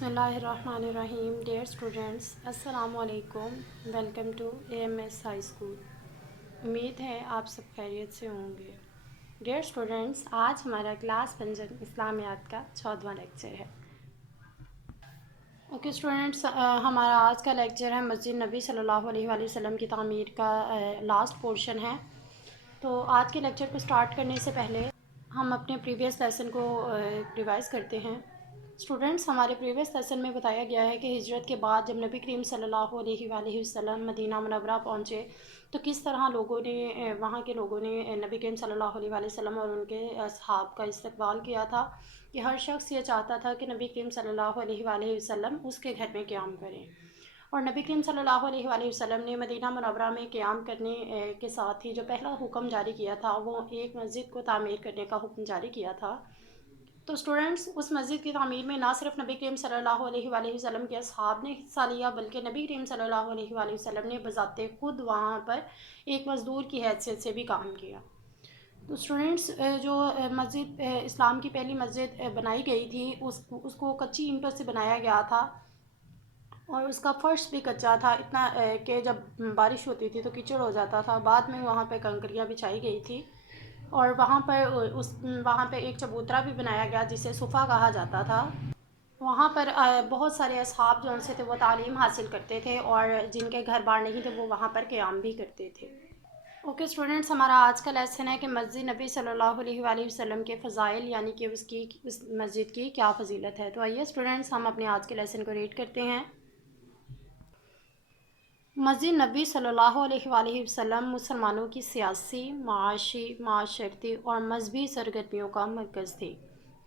بسم اللہ الرحمن الرحیم. ڈیئر اسٹوڈنٹس، السلام علیکم. Welcome to AMS high school. امید ہے آپ سب خیریت سے ہوں گے. ڈیئر اسٹوڈنٹس، آج ہمارا کلاس پنجم اسلامیات کا 14واں لیکچر ہے. اوکے اسٹوڈنٹس، ہمارا آج کا لیکچر ہے مسجد نبی صلی اللہ علیہ وآلہ وسلم کی تعمیر کا لاسٹ پورشن ہے. تو آج کے لیکچر کو سٹارٹ کرنے سے پہلے ہم اپنے پریویس لیسن کو ریوائز کرتے ہیں. اسٹوڈنٹس، ہمارے پریویس لیسن میں بتایا گیا ہے کہ ہجرت کے بعد جب نبی کریم صلی اللہ علیہ وآلہ وسلم مدینہ منورہ پہنچے تو کس طرح وہاں کے لوگوں نے نبی کریم صلی اللہ علیہ وآلہ وسلم اور ان کے اصحاب کا استقبال کیا تھا کہ ہر شخص یہ چاہتا تھا کہ نبی کریم صلی اللہ علیہ وآلہ وسلم اس کے گھر میں قیام کریں. اور نبی کریم صلی اللہ علیہ وآلہ وسلم نے مدینہ منورہ میں قیام کرنے کے ساتھ ہی جو پہلا حکم جاری کیا تھا وہ ایک مسجد کو تعمیر کرنے کا حکم جاری کیا تھا. تو اسٹوڈنٹس، اس مسجد کی تعمیر میں نہ صرف نبی کریم صلی اللہ علیہ وآلہ وسلم کے اصحاب نے حصہ لیا بلکہ نبی کریم صلی اللہ علیہ وآلہ وسلم نے بذات خود وہاں پر ایک مزدور کی حیثیت سے بھی کام کیا. تو اسٹوڈنٹس، جو مسجد اسلام کی پہلی مسجد بنائی گئی تھی اس کو کچی اینٹوں سے بنایا گیا تھا اور اس کا فرش بھی کچا تھا، اتنا کہ جب بارش ہوتی تھی تو کیچڑ ہو جاتا تھا. بعد میں وہاں پہ کنکریاں بچھائی گئی تھی اور وہاں پہ ایک چبوترا بھی بنایا گیا جسے صفہ کہا جاتا تھا. وہاں پر بہت سارے اصحاب جو ان سے تھے وہ تعلیم حاصل کرتے تھے اور جن کے گھر بار نہیں تھے وہ وہاں پر قیام بھی کرتے تھے. اوکے اسٹوڈنٹس، ہمارا آج کا لیسن ہے کہ مسجد نبی صلی اللہ علیہ وآلہ وسلم کے فضائل، یعنی کہ اس مسجد کی کیا فضیلت ہے. تو آئیے اسٹوڈنٹس، ہم اپنے آج کے لیسن کو ریڈ کرتے ہیں. مسجد نبی صلی اللہ علیہ وآلہ وسلم مسلمانوں کی سیاسی، معاشی، معاشرتی اور مذہبی سرگرمیوں کا مرکز تھی.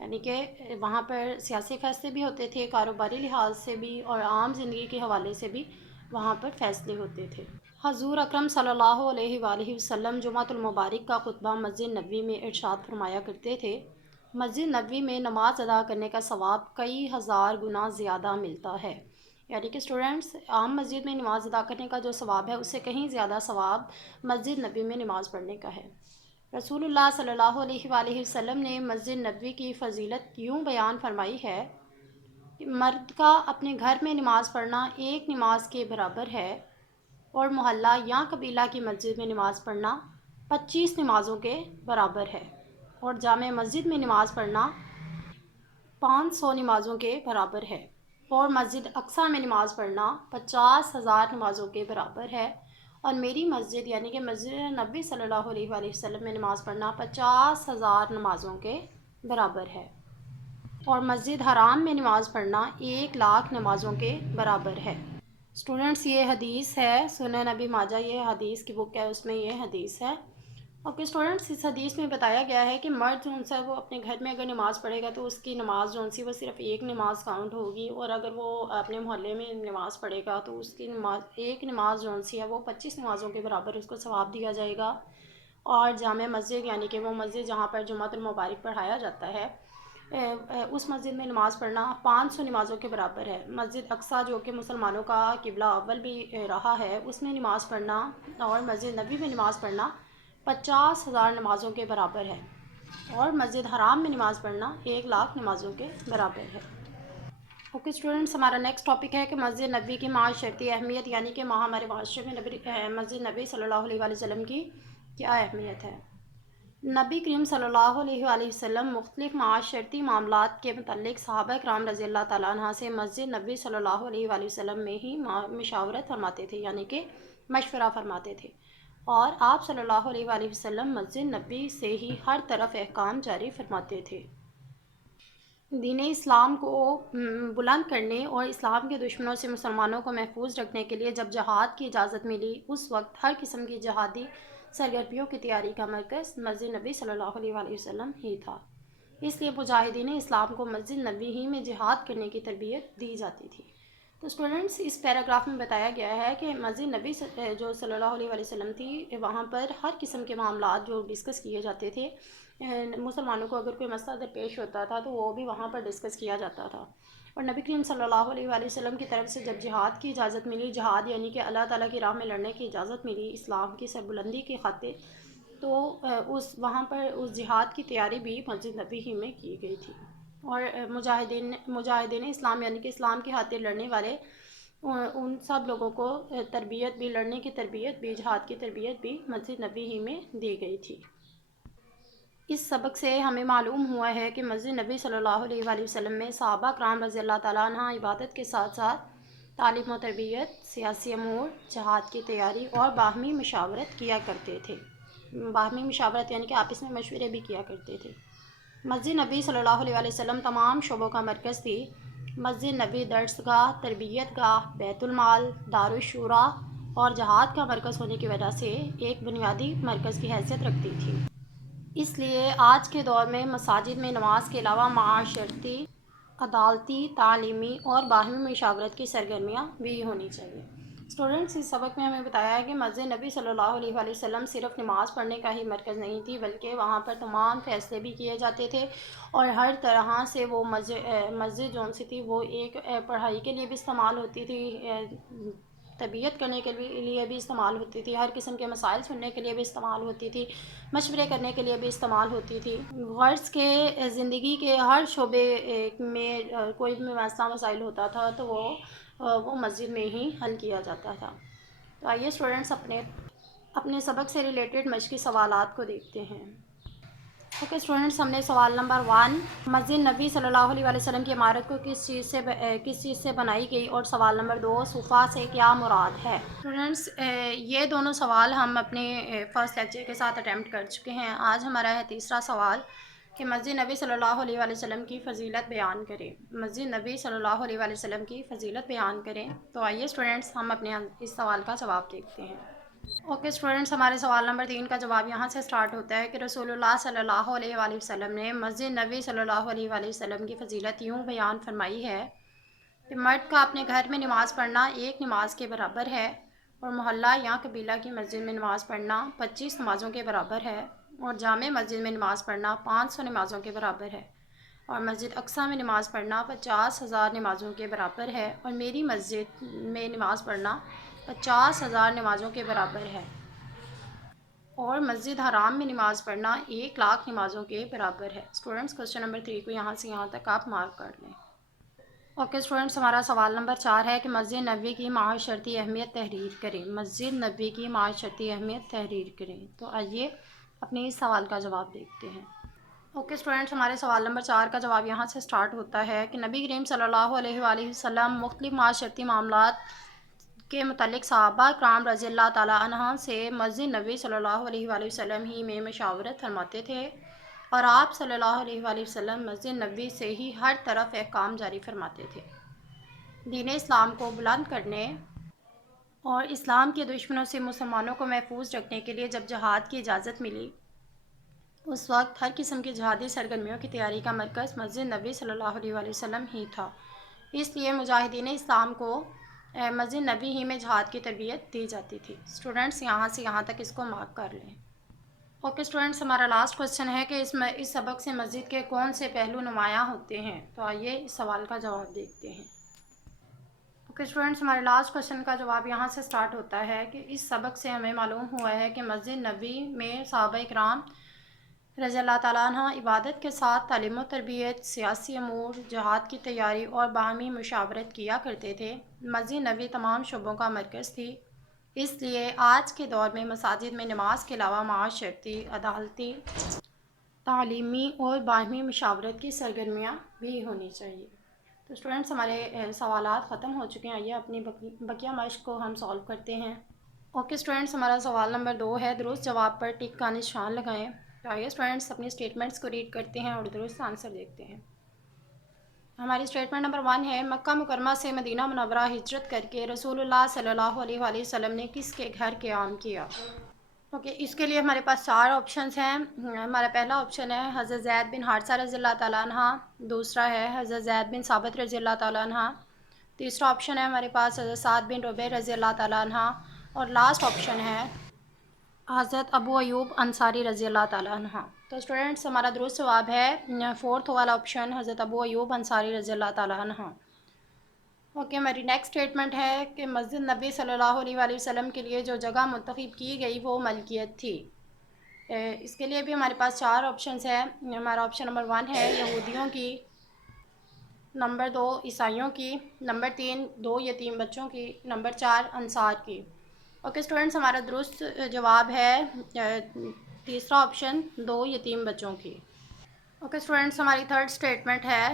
یعنی کہ وہاں پر سیاسی فیصلے بھی ہوتے تھے، کاروباری لحاظ سے بھی اور عام زندگی کے حوالے سے بھی وہاں پر فیصلے ہوتے تھے. حضور اکرم صلی اللہ علیہ وآلہ وسلم جمعۃ المبارک کا خطبہ مسجد نبوی میں ارشاد فرمایا کرتے تھے: مسجد نبوی میں نماز ادا کرنے کا ثواب کئی ہزار گنا زیادہ ملتا ہے. یعنی کہ اسٹوڈنٹس، عام مسجد میں نماز ادا کرنے کا جو ثواب ہے اس سے کہیں زیادہ ثواب مسجد نبوی میں نماز پڑھنے کا ہے. رسول اللہ صلی اللہ علیہ وآلہ وسلم نے مسجد نبوی کی فضیلت یوں بیان فرمائی ہے کہ مرد کا اپنے گھر میں نماز پڑھنا ایک نماز کے برابر ہے اور محلہ یا قبیلہ کی مسجد میں نماز پڑھنا 25 نمازوں کے برابر ہے، اور جامع مسجد میں نماز پڑھنا 500 نمازوں کے برابر ہے، اور مسجد اقصیٰ میں نماز پڑھنا 50,000 نمازوں کے برابر ہے. اور میری مسجد یعنی کہ مسجد نبی صلی اللہ علیہ وآلہ وسلم میں نماز پڑھنا 50,000 نمازوں کے برابر ہے، اور مسجد حرام میں نماز پڑھنا 1,00,000 نمازوں کے برابر ہے. اسٹوڈنٹس، یہ حدیث ہے سنن ابی ماجہ، یہ حدیث کی بک ہے، اس میں یہ حدیث ہے. اوکے اسٹوڈنٹس، اس حدیث میں بتایا گیا ہے کہ مرد جو وہ اپنے گھر میں اگر نماز پڑھے گا تو اس کی نماز وہ صرف ایک نماز کاؤنٹ ہوگی، اور اگر وہ اپنے محلے میں نماز پڑھے گا تو اس کی ایک نماز ہے وہ 25 نمازوں کے برابر اس کو ثواب دیا جائے گا. اور جامع مسجد یعنی کہ وہ مسجد جہاں پر جمعۃ المبارک پڑھایا جاتا ہے، اس مسجد میں نماز پڑھنا 500 نمازوں کے برابر ہے. مسجد اقصیٰ جو کہ مسلمانوں کا قبلہ اول بھی رہا ہے، اس میں نماز پڑھنا اور مسجد نبوی میں نماز پڑھنا 50,000 نمازوں کے برابر ہے، اور مسجد حرام میں نماز پڑھنا 1,00,000 نمازوں کے برابر ہے. اوکے اسٹوڈنٹس، ہمارا نیکسٹ ٹاپک ہے کہ مسجد نبوی کی معاشرتی اہمیت، یعنی کہ ہمارے معاشرے میں مسجد نبی صلی اللہ علیہ وآلہ وسلم کی کیا اہمیت ہے. نبی کریم صلی اللہ علیہ وآلہ وسلم مختلف معاشرتی معاملات کے متعلق صحابہ کرام رضی اللہ تعالیٰ عنہ سے مسجد نبی صلی اللہ علیہ وآلہ وسلم میں ہی مشاورت فرماتے تھے، یعنی کہ مشورہ فرماتے تھے، اور آپ صلی اللہ علیہ وآلہ وسلم مسجد نبی سے ہی ہر طرف احکام جاری فرماتے تھے. دین اسلام کو بلند کرنے اور اسلام کے دشمنوں سے مسلمانوں کو محفوظ رکھنے کے لیے جب جہاد کی اجازت ملی، اس وقت ہر قسم کی جہادی سرگرمیوں کی تیاری کا مرکز مسجد نبی صلی اللہ علیہ وآلہ وسلم ہی تھا. اس لیے مجاہدین اسلام کو مسجد نبی ہی میں جہاد کرنے کی تربیت دی جاتی تھی. تو اسٹوڈنٹس، اس پیراگراف میں بتایا گیا ہے کہ مسجد نبی جو صلی اللہ علیہ وآلہ وسلم تھی، وہاں پر ہر قسم کے معاملات جو ڈسکس کیے جاتے تھے، مسلمانوں کو اگر کوئی مسئلہ درپیش ہوتا تھا تو وہ بھی وہاں پر ڈسکس کیا جاتا تھا. اور نبی کریم صلی اللہ علیہ وآلہ وسلم کی طرف سے جب جہاد کی اجازت ملی، جہاد یعنی کہ اللہ تعالیٰ کی راہ میں لڑنے کی اجازت ملی اسلام کی سربلندی کی خاطر، تو وہاں پر اس جہاد کی تیاری بھی مسجد نبی ہی میں کی گئی تھی. اور مجاہدین اسلام یعنی کہ اسلام کی خاطر لڑنے والے ان سب لوگوں کو تربیت بھی، لڑنے کی تربیت بھی، جہاد کی تربیت بھی مسجد نبی ہی میں دی گئی تھی۔ اس سبق سے ہمیں معلوم ہوا ہے کہ مسجد نبی صلی اللہ علیہ وآلہ وسلم میں صحابہ کرام رضی اللہ تعالیٰ عنہ عبادت کے ساتھ ساتھ تعلیم و تربیت، سیاسی امور، جہاد کی تیاری اور باہمی مشاورت کیا کرتے تھے۔ باہمی مشاورت یعنی کہ آپس میں مشورے بھی کیا کرتے تھے۔ مسجد نبی صلی اللہ علیہ وآلہ وسلم تمام شعبوں کا مرکز تھی۔ مسجد نبی درس گاہ، تربیت گاہ، بیت المال، دارالشورا اور جہاد کا مرکز ہونے کی وجہ سے ایک بنیادی مرکز کی حیثیت رکھتی تھی۔ اس لیے آج کے دور میں مساجد میں نماز کے علاوہ معاشرتی، عدالتی، تعلیمی اور باہمی مشاورت کی سرگرمیاں بھی ہونی چاہیے۔ اسٹوڈنٹس، اس سبق میں ہمیں بتایا ہے کہ مسجد نبی صلی اللہ علیہ وآلہ وسلم صرف نماز پڑھنے کا ہی مرکز نہیں تھی، بلکہ وہاں پر تمام فیصلے بھی کیے جاتے تھے، اور ہر طرح سے وہ مسجد جون سی تھی وہ ایک پڑھائی کے لیے بھی استعمال ہوتی تھی، تربیت کرنے کے لیے بھی استعمال ہوتی تھی، ہر قسم کے مسائل سننے کے لیے بھی استعمال ہوتی تھی، مشورے کرنے کے لیے بھی استعمال ہوتی تھی۔ غرض کے زندگی کے ہر شعبے میں کوئی بھی مسئلہ مسائل ہوتا تھا تو وہ مسجد میں ہی حل کیا جاتا تھا۔ تو آئیے اسٹوڈنٹس اپنے سبق سے ریلیٹڈ مشقی سوالات کو دیکھتے ہیں۔ اوکے اسٹوڈنٹس، ہم نے سوال نمبر 1، مسجد نبی صلی اللہ علیہ وآلہ وسلم کی عمارت کو کس چیز سے بنائی گئی، اور سوال نمبر 2، صفا سے کیا مراد ہے۔ اسٹوڈنٹس، یہ دونوں سوال ہم اپنے فرسٹ لیکچر کے ساتھ اٹیمپٹ کر چکے ہیں۔ آج ہمارا ہے تیسرا سوال کہ مسجد نبی صلی اللہ علیہ وآلہ وسلم کی فضیلت بیان کریں۔ مسجد نبی صلی اللہ علیہ وآلہ وسلم کی فضیلت بیان کریں۔ تو آئیے اسٹوڈنٹس ہم اپنے اس سوال کا جواب دیکھتے ہیں۔ اوکے اسٹوڈنٹس، ہمارے سوال نمبر 3 کا جواب یہاں سے سٹارٹ ہوتا ہے کہ رسول اللہ صلی اللہ علیہ وآلہ وسلم نے مسجد نبی صلی اللہ علیہ وآلہ وسلم کی فضیلت یوں بیان فرمائی ہے کہ مرد کا اپنے گھر میں نماز پڑھنا ایک نماز کے برابر ہے، اور محلہ یا قبیلہ کی مسجد میں نماز پڑھنا 25 نمازوں کے برابر ہے، اور جامع مسجد میں نماز پڑھنا 500 نمازوں کے برابر ہے، اور مسجد اقصیٰ میں نماز پڑھنا 50,000 نمازوں کے برابر ہے، اور میری مسجد میں نماز پڑھنا 50,000 نمازوں کے برابر ہے، اور مسجد حرام میں نماز پڑھنا 1,00,000 نمازوں کے برابر ہے۔ اسٹوڈنٹس، کوسچن نمبر 3 کو یہاں سے یہاں تک آپ مارک کر لیں۔ اوکے اسٹوڈنٹس، ہمارا سوال نمبر 4 ہے کہ مسجد نبی کی معاشرتی اہمیت تحریر کریں۔ مسجد نبی کی معاشرتی اہمیت تحریر کریں۔ تو آئیے اپنے اس سوال کا جواب دیکھتے ہیں۔ اوکے اسٹوڈنٹس، ہمارے سوال نمبر 4 کا جواب یہاں سے سٹارٹ ہوتا ہے کہ نبی کریم صلی اللہ علیہ وآلہ وسلم مختلف معاشرتی معاملات کے متعلق صحابہ کرام رضی اللہ تعالیٰ عنہ سے مسجد نبی صلی اللہ علیہ وآلہ وسلم ہی میں مشاورت فرماتے تھے، اور آپ صلی اللہ علیہ وآلہ وسلم مسجد نبی سے ہی ہر طرف احکام جاری فرماتے تھے۔ دین اسلام کو بلند کرنے اور اسلام کے دشمنوں سے مسلمانوں کو محفوظ رکھنے کے لیے جب جہاد کی اجازت ملی، اس وقت ہر قسم کی جہادی سرگرمیوں کی تیاری کا مرکز مسجد نبی صلی اللہ علیہ وآلہ وسلم ہی تھا۔ اس لیے مجاہدین اسلام کو مسجد نبی ہی میں جہاد کی تربیت دی جاتی تھی۔ اسٹوڈنٹس، یہاں سے یہاں تک اس کو مارک کر لیں۔ اوکے اسٹوڈنٹس، ہمارا لاسٹ کوسچن ہے کہ اس سبق سے مسجد کے کون سے پہلو نمایاں ہوتے ہیں۔ تو آئیے اس سوال کا جواب دیکھتے ہیں۔ اوکے اسٹوڈنٹس، ہمارے لاسٹ کوسچن کا جواب یہاں سے سٹارٹ ہوتا ہے کہ اس سبق سے ہمیں معلوم ہوا ہے کہ مسجد نبی میں صحابہ کرام رضی اللہ تعالیٰ عنہ عبادت کے ساتھ تعلیم و تربیت، سیاسی امور، جہاد کی تیاری اور باہمی مشاورت کیا کرتے تھے۔ مسجد نبی تمام شعبوں کا مرکز تھی، اس لیے آج کے دور میں مساجد میں نماز کے علاوہ معاشرتی، عدالتی، تعلیمی اور باہمی مشاورت کی سرگرمیاں بھی ہونی چاہیے۔ تو اسٹوڈنٹس، ہمارے سوالات ختم ہو چکے ہیں۔ آئیے اپنی بقیہ مشق کو ہم سولو کرتے ہیں۔ اوکے اسٹوڈنٹس، ہمارا سوال نمبر 2 ہے، درست جواب پر ٹک کا نشان لگائیں۔ تو آئیے اسٹوڈنٹس اپنی اسٹیٹمنٹس کو ریڈ کرتے ہیں اور درست آنسر دیکھتے ہیں۔ ہماری اسٹیٹمنٹ نمبر 1 ہے، مکہ مکرمہ سے مدینہ منورہ ہجرت کر کے رسول اللہ صلی اللہ علیہ وآلہ وسلم نے کس کے گھر قیام کیا؟ اوکے، اس کے لیے ہمارے پاس 4 آپشنز ہیں۔ ہمارا پہلا آپشن ہے حضرت زید بن حارثہ رضی اللہ تعالیٰ عنہ، دوسرا ہے حضرت زید بن ثابت رضی اللہ تعالیٰ عنہ، تیسرا آپشن ہے ہمارے پاس حضرت سعد بن ربیع رضی اللہ تعالیٰ عنہ، اور لاسٹ آپشن ہے حضرت ابو ایوب انصاری رضی اللہ تعالیٰ عنہ۔ تو اسٹوڈنٹس، ہمارا درست جواب ہے 4تھ والا آپشن، حضرت ابو ایوب انصاری رضی اللہ تعالیٰ عنہ۔ اوکے، ہماری نیکسٹ اسٹیٹمنٹ ہے کہ مسجد نبی صلی اللہ علیہ وآلہ وسلم کے لیے جو جگہ منتخب کی گئی وہ ملکیت تھی۔ اس کے لیے بھی ہمارے پاس 4 آپشنز ہیں۔ ہمارا آپشن نمبر 1 ہے یہودیوں کی، نمبر 2 عیسائیوں کی، نمبر 3 2 یتیم بچوں کی، نمبر 4 انصار کی۔ اوکے اسٹوڈنٹس، ہمارا درست جواب ہے تیسرا آپشن 2 یتیم بچوں کی۔ اوکے اسٹوڈنٹس، ہماری تھرڈ اسٹیٹمنٹ ہے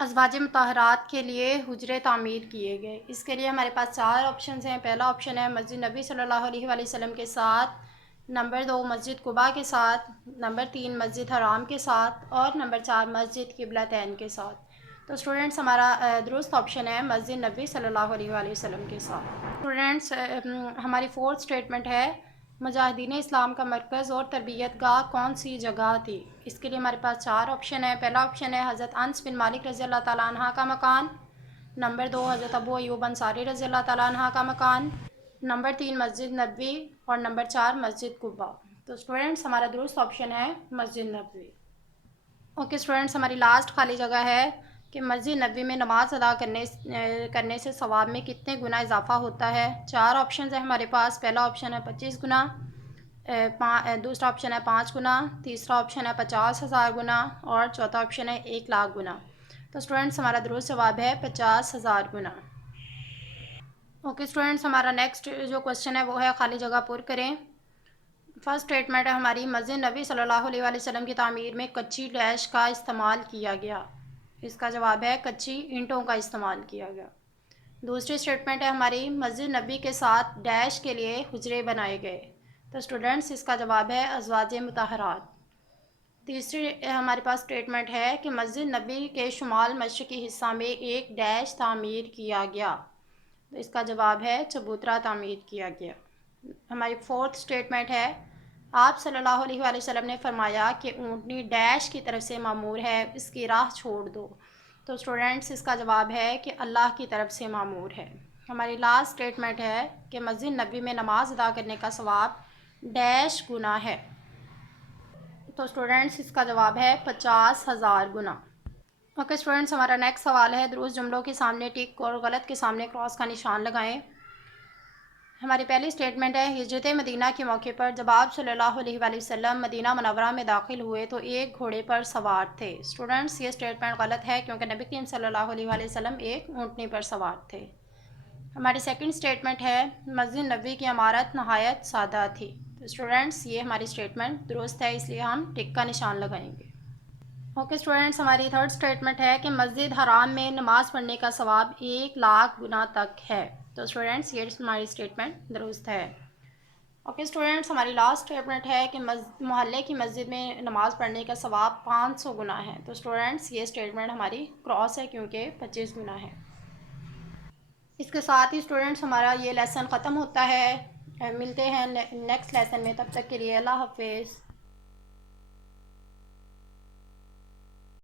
ازواج مطہرات کے لیے حجرے تعمیر کیے گئے۔ اس کے لیے ہمارے پاس 4 آپشنز ہیں۔ پہلا آپشن ہے مسجد نبی صلی اللہ علیہ وآلہ وسلم کے ساتھ، نمبر 2 مسجد قباء کے ساتھ، نمبر 3 مسجد حرام کے ساتھ، اور نمبر 4 مسجد قبلتین کے ساتھ۔ تو اسٹوڈنٹس، ہمارا درست آپشن ہے مسجد نبی صلی اللہ علیہ وآلہ وسلم کے ساتھ۔ اسٹوڈنٹس، ہماری فورتھ اسٹیٹمنٹ ہے مجاہدین اسلام کا مرکز اور تربیت گاہ کون سی جگہ تھی؟ اس کے لیے ہمارے پاس 4 آپشن ہیں۔ پہلا آپشن ہے حضرت انس بن مالک رضی اللہ تعالیٰ عنہ کا مکان، نمبر 2 حضرت ابو ایوب انصاری رضی اللہ تعالیٰ عنہ کا مکان، نمبر 3 مسجد نبوی، اور نمبر 4 مسجد قباء۔ تو اسٹوڈنٹس، ہمارا درست آپشن ہے مسجد نبوی۔ اوکے اسٹوڈنٹس، ہماری لاسٹ خالی جگہ ہے کہ مسجد نبوی میں نماز ادا کرنے سے ثواب میں کتنے گنا اضافہ ہوتا ہے؟ 4 آپشنز ہیں ہمارے پاس۔ پہلا آپشن ہے 25 گنا، دوسرا آپشن ہے 5 گنا، تیسرا آپشن ہے 50,000 گنا، اور چوتھا آپشن ہے 1,00,000 گنا۔ تو اسٹوڈنٹس، ہمارا درست جواب ہے 50,000 گنا۔ اوکے اسٹوڈنٹس، ہمارا نیکسٹ جو کوشچن ہے وہ ہے خالی جگہ پر کریں۔ فرسٹ اسٹیٹمنٹ ہے ہماری مسجد نبی صلی اللہ علیہ وآلہ وسلم کی تعمیر میں کچی ڈیش کا استعمال کیا گیا۔ اس کا جواب ہے کچی اینٹوں کا استعمال کیا گیا۔ دوسری اسٹیٹمنٹ ہے ہماری مسجد نبی کے ساتھ ڈیش کے لیے حجرے بنائے گئے۔ تو اسٹوڈنٹس، اس کا جواب ہے ازواج مطہرات۔ تیسری ہمارے پاس اسٹیٹمنٹ ہے کہ مسجد نبی کے شمال مشرقی حصہ میں ایک ڈیش تعمیر کیا گیا۔ تو اس کا جواب ہے چبوترا تعمیر کیا گیا۔ ہماری فورتھ اسٹیٹمنٹ ہے آپ صلی اللہ علیہ وآلہ وسلم نے فرمایا کہ اونٹنی ڈیش کی طرف سے مامور ہے، اس کی راہ چھوڑ دو۔ تو اسٹوڈنٹس، اس کا جواب ہے کہ اللہ کی طرف سے مامور ہے۔ ہماری لاسٹ اسٹیٹمنٹ ہے کہ مسجد نبی میں نماز ادا کرنے کا ثواب ڈیش گنا ہے۔ تو اسٹوڈنٹس، اس کا جواب ہے 50,000 گنا۔ اوکے اسٹوڈنٹس، ہمارا نیکسٹ سوال ہے درست جملوں کے سامنے ٹک اور غلط کے سامنے کراس کا نشان لگائیں۔ ہماری پہلی اسٹیٹمنٹ ہے ہجرت مدینہ کے موقع پر جب آپ صلی اللہ علیہ وآلہ وسلم مدینہ منورہ میں داخل ہوئے تو ایک گھوڑے پر سوار تھے۔ اسٹوڈنٹس، یہ اسٹیٹمنٹ غلط ہے کیونکہ نبی کریم صلی اللہ علیہ وآلہ وسلم ایک اونٹنی پر سوار تھے۔ ہماری سیکنڈ اسٹیٹمنٹ ہے مسجد نبوی کی عمارت نہایت سادہ تھی۔ تو اسٹوڈنٹس، یہ ہماری اسٹیٹمنٹ درست ہے، اس لیے ہم ٹک کا نشان لگائیں گے۔ اوکے اسٹوڈنٹس، ہماری تھرڈ اسٹیٹمنٹ ہے کہ مسجد حرام میں نماز پڑھنے کا ثواب 1,00,000 گنا تک ہے۔ تو اسٹوڈنٹس، یہ ہماری اسٹیٹمنٹ درست ہے۔ اوکے اسٹوڈنٹس، ہماری لاسٹ اسٹیٹمنٹ ہے کہ محلے کی مسجد میں نماز پڑھنے کا ثواب 500 گنا ہے۔ تو اسٹوڈنٹس، یہ اسٹیٹمنٹ ہماری کراس ہے کیونکہ 25 گنا ہے۔ اس کے ساتھ ہی اسٹوڈنٹس ہمارا یہ لیسن ختم ہوتا ہے۔ ملتے ہیں نیکسٹ لیسن میں، تب تک کے لیے اللہ حافظ۔